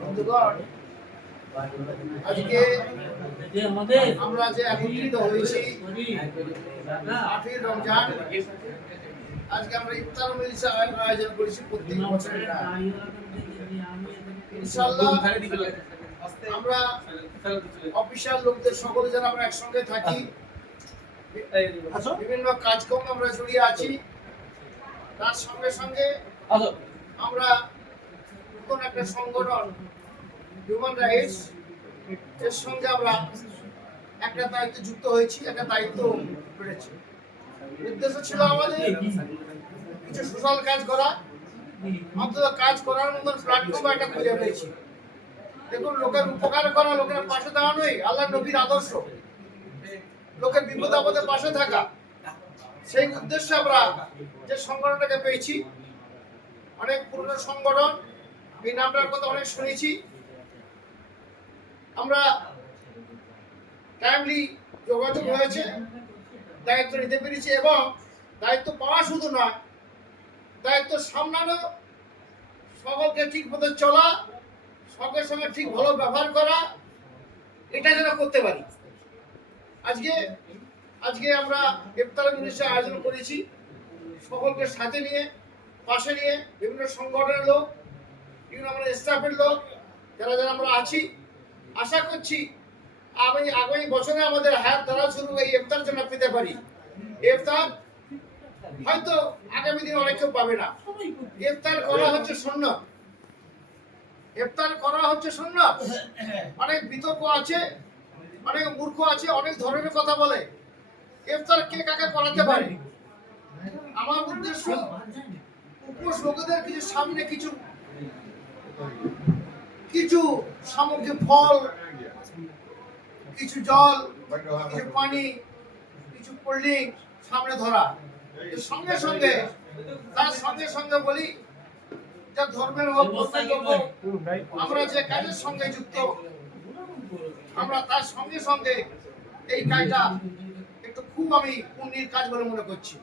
বন্ধুগণ, আজকে আমরা যে একত্রিত হয়েছি 8ই রমজান, আজকে আমরা ইফতার মজলিস আয়োজন করেছি প্রত্যেক বছরের ইনশাআল্লাহ। আমরা অফিসিয়াল লোকদের সকলে যারা আমরা একসঙ্গে থাকি, বিভিন্ন কাজকর্ম আমরা জড়িয়ে আছি, তার সঙ্গে সঙ্গে আমরা নতুন একটা সংগঠন হিউম্যান রাইটস এর সঙ্গে আমরা একটা দায়িত্ব যুক্ত হয়েছি, একটা দায়িত্ব পেয়েছি। উদ্দেশ্য ছিল আমাদের কিছু সোশ্যাল কাজ করা, অন্তত কাজ করার মতন প্ল্যাটফর্ম একটা খুঁজে পেয়েছি। দেখুন, লোকের উপকার করা, লোকের পাশে দাঁড়ানোই আল্লাহ নবীর আদর্শ, লোকের বিপদ আপদে পাশে থাকা। সেই উদ্দেশ্যে আমরা যে সংগঠনটাকে পেয়েছি, অনেক পুরনো সংগঠন, এই নামটার কথা অনেক শুনেছি। আমরা টাইমলি যোগাযোগ হয়েছে, দায়িত্ব নিতে পেরেছি, এবং দায়িত্ব পাওয়া শুধু নয়, দায়িত্ব সামলানো, সকলকে ঠিক মতো চলা, সকলের সঙ্গে ঠিক ভালো ব্যবহার করা, এটা যেন করতে পারি। আজকে আমরা ইফতার মজলিসের আয়োজন করেছি, সকলকে সাথে নিয়ে, পাশে নিয়ে, বিভিন্ন সংগঠনের লোক, বিভিন্ন আমাদের স্টাফের লোক, যারা যারা আমরা আছি। আশা করছি আগামী বছরে আমাদের হায়াত ধারা শুরু এই ইফতার যেন পেতে পারি। ইফতার হয়তো আগামী দিনে অনেক কেউ পাবে না। ইফতার করা হচ্ছে সুন্নাত, ইফতার করা হচ্ছে সুন্নাত। অনেক বিতর্ক আছে, অনেক মূর্খ আছে, অনেক ধরনের কথা বলে। ইফতার কে কাকে করাতে পারে? আমার উদ্দেশ্য উপোস লোকেদের কিছু সামনে কিছু সামগ্রী, ফল, কিছু জল, কিছু পানি, কিছু কোল্ড ড্রিঙ্ক সামনে ধরা। তার সঙ্গে সঙ্গে বলি, যা ধর্মের হোক, আমরা যে কাজের সঙ্গে যুক্ত, আমরা তার সঙ্গে সঙ্গে এই কাজটা একটু খুব আমি পুণ্যের কাজ বলে মনে করছি।